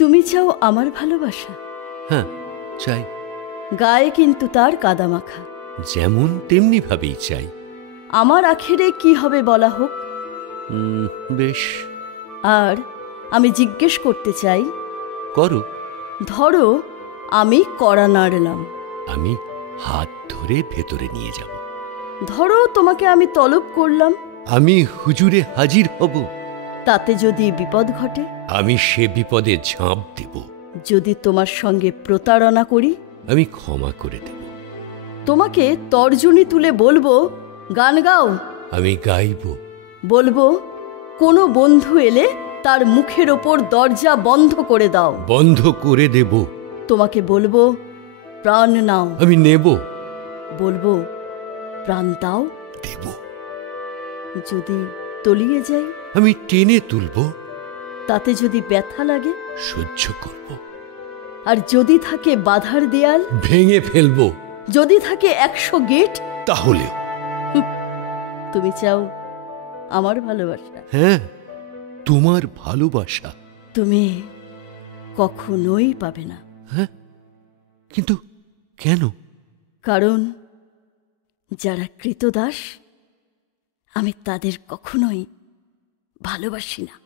তুমি চাও আমার ভালোবাসা? হ্যাঁ, চাই। গায়ে কিন্তু তার কাদামাখা। যেমন তেমনি ভাবেই চাই। আমার আখেরে কি হবে বলা হোক। বেশ। আর আমি জিজ্ঞেস করতে চাই, করো। ধরো আমি কড়া নাড়লাম, আমি হাত ধরে ভেতরে নিয়ে যাব। ধরো তোমাকে আমি তলব করলাম, আমি হুজুরে হাজির হব। তাতে যদি বিপদ ঘটে? আমি সে বিপদে ঝাঁপ দেব। যদি তোমার সঙ্গে প্রতারণা করি? আমি ক্ষমা করে দেব। তোমাকে তর্জনী তুলে বলবো গান গাও? আমি গাইব। বলবো কোনো বন্ধু এলে তার মুখের ওপর দরজা বন্ধ করে দাও। বন্ধ করে দেব। তোমাকে বলবো প্রাণ নাও। আমি নেব। বলবো প্রাণ দাও। দেব। যদি তলিয়ে যাই? আমি টেনে তুলব। তাতে যদি ব্যথা লাগে? সহ্য করব। আর যদি থাকে বাধার দেয়াল? ভেঙে ফেলব। যদি থাকে 100 গেট? তাহলেও। তুমি চাও আমার ভালোবাসা? হ্যাঁ, তোমার ভালোবাসা। তুমি কখনোই পাবে না। হ্যাঁ, কিন্তু কেন? কারণ যারা কৃতদাস, আমি তাদের কখনোই ভালোবাসি না।